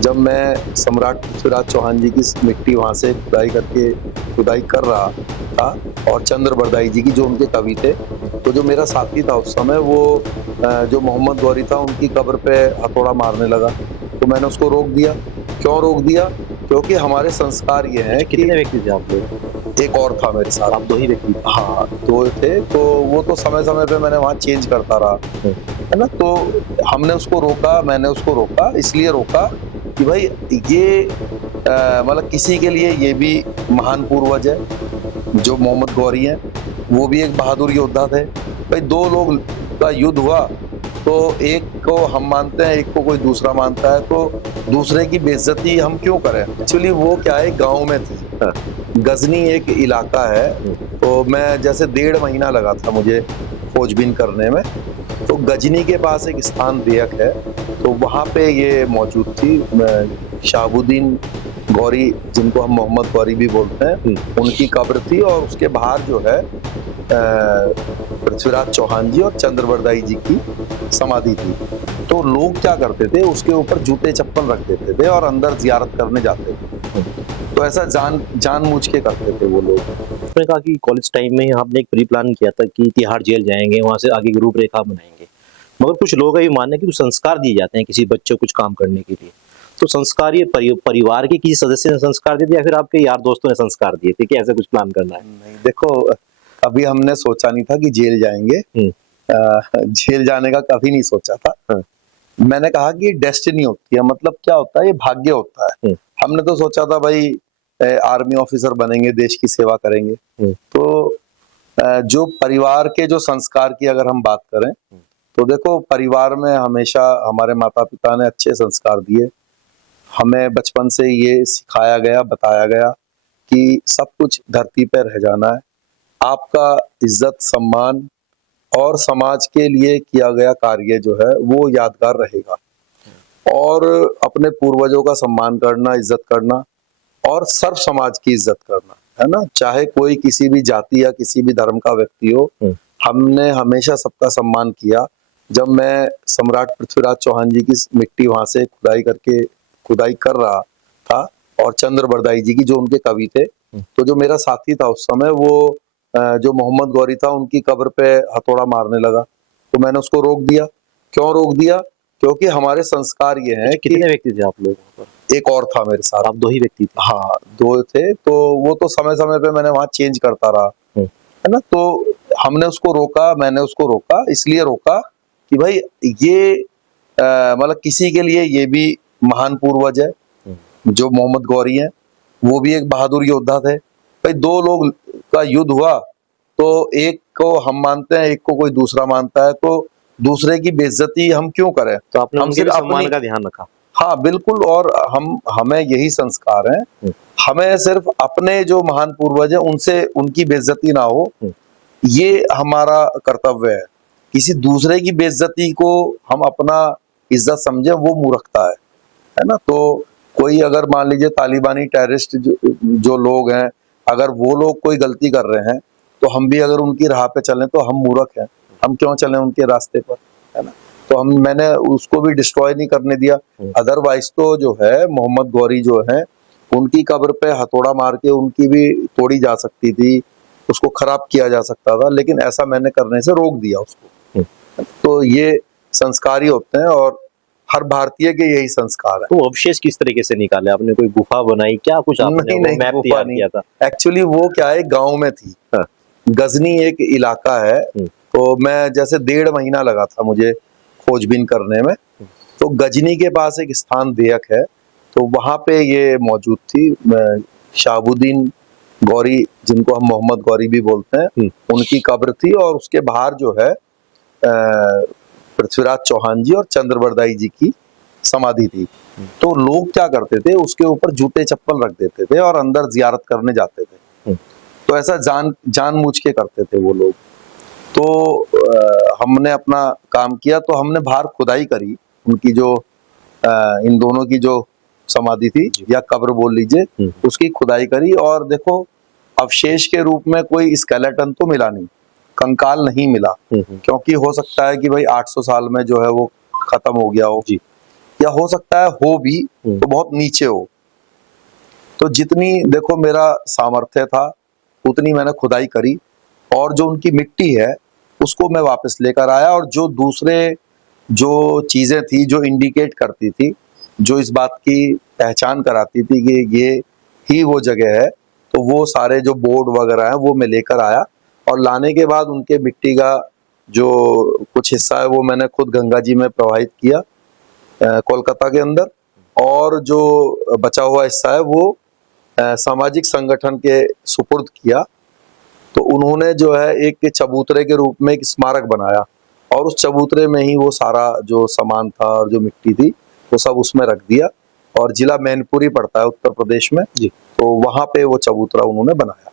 जब मैं सम्राट पृथ्वीराज चौहान जी की मिट्टी वहां से खुदाई कर रहा था और चंद्र बरदाई जी की जो उनके कवि थे, तो जो मेरा साथी था उस समय वो जो मोहम्मद गौरी था उनकी कब्र पे हथौड़ा मारने लगा। तो मैंने उसको रोक दिया। क्यों रोक दिया? क्योंकि हमारे संस्कार ये हैं अच्छा, कि कितने व्यक्ति थे आप लोग? एक और था मेरे साथ। आप 2 ही व्यक्ति थे? हाँ, 2 थे, तो वो तो समय-समय पे मैंने वहाँ चेंज करता रहा, हुँ, है ना? तो हमने उसको रोका, मैंने उसको रोका, इसलिए रोका कि भाई ये मतलब किसी के लिए ये भी महान पूर्वज है, जो मोहम्मद गौरी हैं, वो भी एक बहादुर योद्धा थे। भाई 2 लोग का युद्ध हुआ, तो एक को हम मानते हैं, एक को कोई दूसरा मानता है, तो दूसरे की बेइज़्ज़ती हम क्यों करें? एक्चुअली वो क्या है, गाँव में थी। हाँ, गज़नी एक इलाका है, हुँ, तो मैं जैसे 1.5 महीना लगा था मुझे खोजबीन करने में। तो गजनी के पास एक स्थान देयक है, तो वहाँ पे ये मौजूद थी। शहाबुद्दीन गौरी, जिनको हम मोहम्मद गौरी भी बोलते हैं, हुँ, उनकी कब्र थी और उसके बाहर जो है पृथ्वीराज चौहान जी और चंद्रबरदाई जी की समाधि थी। तो लोग क्या करते थे, उसके ऊपर जूते-चप्पल रख देते थे और अंदर ज़ियारत करने जाते थे। हुँ। तो ऐसा जानबूझ के करते थे वो लोग। आपने कहा कि कॉलेज टाइम में आपने एक प्री प्लान किया था कि तिहाड़ जेल जाएँगे, वहाँ से आगे की रूपरेखा बनाएँगे। मगर कुछ लोगों का ये मानना है कि कुछ संस्कार दिए जाते हैं किसी बच्चे को कुछ काम करने के लिए। तो संस्कार ये परिवार के किसी सदस्य ने संस्कार दे दिया या फिर आपके यार दोस्तों ने संस्कार दिए थे कि ऐसे कुछ प्लान करना है? नहीं, देखो, कभी हमने सोचा नहीं था कि जेल जाएँगे। हुँ, जेल जाने का कभी नहीं सोचा था। हाँ, मैंने कहा कि डेस्टिनी होती है, मतलब क्या होता है, ये भाग्य होता है। हुँ, हमने तो सोचा था भाई आर्मी ऑफिसर बनेंगे, देश की सेवा करेंगे। हुँ, तो जो परिवार के जो संस्कार की अगर हम बात करें, हुँ, तो देखो, परिवार में हमेशा हमारे माता-पिता ने अच्छे संस्कार दिए। हमें बचपन से ये सिखाया गया, बताया गया कि सब कुछ धरती पे रह जाना है। आपका इज़्ज़त, सम्मान और समाज के लिए किया गया कार्य जो है वो यादगार रहेगा। और अपने पूर्वजों का सम्मान करना, इज़्ज़त करना और सर्व समाज की इज़्ज़त करना, है ना? चाहे कोई किसी भी जाति या किसी भी धर्म का व्यक्ति हो, हुँ, हमने हमेशा सबका सम्मान किया। जब मैं सम्राट पृथ्वीराज चौहान जी की मिट्टी वहाँ से खुदाई कर रहा था और चंद्र बरदाई जी की जो उनके कवि थे, हुँ। तो जो मेरा साथी था उस समय वो जो मोहम्मद गौरी था उनकी कब्र पे हथौड़ा मारने लगा। तो मैंने उसको रोक दिया। क्यों रोक दिया? क्योंकि हमारे संस्कार ये हैं अच्छा, कि कितने व्यक्ति थे आप लोग वहाँ पर? एक और था मेरे साथ। आप 2 ही व्यक्ति थे? हाँ, 2 थे, तो वो तो समय-समय पे मैंने वहाँ चेंज करता रहा, हुँ, है ना? तो हमने उसको रोका, मैंने उसको रोका, इसलिए रोका कि भाई ये मतलब किसी के लिए ये भी महान पूर्वज है, हुँ, जो मोहम्मद गौरी हैं, वो भी एक बहादुर योद्धा थे। भाई 2 लोग का युद्ध हुआ, तो एक को हम मानते हैं, एक को कोई दूसरा मानता है, तो दूसरे की बेइज़्ज़ती हम क्यों करें? तो आपने हम उनके भी सिर्फ़ सम्मान अपनी। का ध्यान रखा? हाँ, बिल्कुल। और हमें यही संस्कार हैं, हुँ, हमें सिर्फ़ अपने जो महान पूर्वज हैं, उनसे उनकी बेइज़्ज़ती ना हो, हुँ, ये हमारा कर्तव्य है। किसी दूसरे की बेइज़्ज़ती को हम अपना इज़्ज़त समझें, वो मूर्खता है ना? तो कोई अगर मान लीजिए तालिबानी टेररिस्ट जो जो लोग हैं, अगर वो लोग कोई गलती कर रहे हैं, तो हम भी अगर उनकी राह पे चलें तो हम मूर्ख हैं। हम क्यों चलें उनके रास्ते पर, है ना? तो मैंने उसको भी डिस्ट्रॉय नहीं करने दिया। हुँ। अदरवाइज़ तो जो है मोहम्मद गौरी जो हैं, उनकी कब्र पे हथौड़ा मार के उनकी भी तोड़ी जा सकती थी, उसको खराब किया जा सकता था, लेकिन ऐसा मैंने करने से रोक दिया उसको। हुँ। तो ये संस्कार ही होते हैं और हर भारतीय के यही संस्कार हैं। तो अवशेष किस तरीके से निकाले? आपने कोई गुफा बनाई? क्या कुछ आपने नहीं, वो नहीं, मैप गुफ़ा तैयार नहीं। किया था? एक्चुअली वो क्या है, गाँव में थी। हाँ, गज़नी एक इलाका है, हुँ, तो मैं जैसे 1.5 महीना लगा था मुझे खोजबीन करने में। हुँ, तो गजनी के पास एक स्थान देयक है, तो वहाँ पे ये मौजूद थी। शहाबुद्दीन गौरी, जिनको हम मोहम्मद गौरी भी बोलते हैं, हुँ, उनकी कब्र थी और उसके बाहर जो है पृथ्वीराज चौहान जी और चंद्रबरदाई जी की समाधि थी। हुँ, तो लोग क्या करते थे, उसके ऊपर जूते-चप्पल रख देते थे और अंदर ज़ियारत करने जाते थे। हुँ, तो ऐसा जानबूझ के करते थे वो लोग। तो हमने अपना काम किया, तो हमने बाहर खुदाई करी, उनकी जो इन दोनों की जो समाधि थी जी, या कब्र बोल लीजिए, हुँ, उसकी खुदाई करी और देखो, अवशेष के रूप में कोई स्केलेटन तो मिला नहीं, कंकाल नहीं मिला, हुँ, हुँ, क्योंकि हो सकता है कि भाई 800 साल में जो है वो खत्म हो गया हो। जी, या हो सकता है हो भी तो बहुत नीचे हो। तो जितनी देखो मेरा सामर्थ्य था उतनी मैंने खुदाई करी, और जो उनकी मिट्टी है उसको मैं वापस लेकर आया, और जो दूसरे जो चीजें थी जो इंडिकेट करती थी, जो इस बात की पहचान कराती थी कि ये ही वो जगह है, तो वो सारे जो बोर्ड वगैरह हैं वो मैं लेकर आया। और लाने के बाद उनके मिट्टी का जो कुछ हिस्सा है वो मैंने खुद गंगा जी में प्रवाहित किया कोलकाता के अंदर, और जो बचा हुआ हिस्सा है वो सामाजिक संगठन के सुपुर्द किया। तो उन्होंने जो है एक चबूतरे के रूप में एक स्मारक बनाया, और उस चबूतरे में ही वो सारा जो सामान था और जो मिट्टी थी वो सब उसमें रख दिया। और जिला मैनपुरी पड़ता है उत्तर प्रदेश में, जी। तो वहां पे वो चबूतरा उन्होंने बनाया।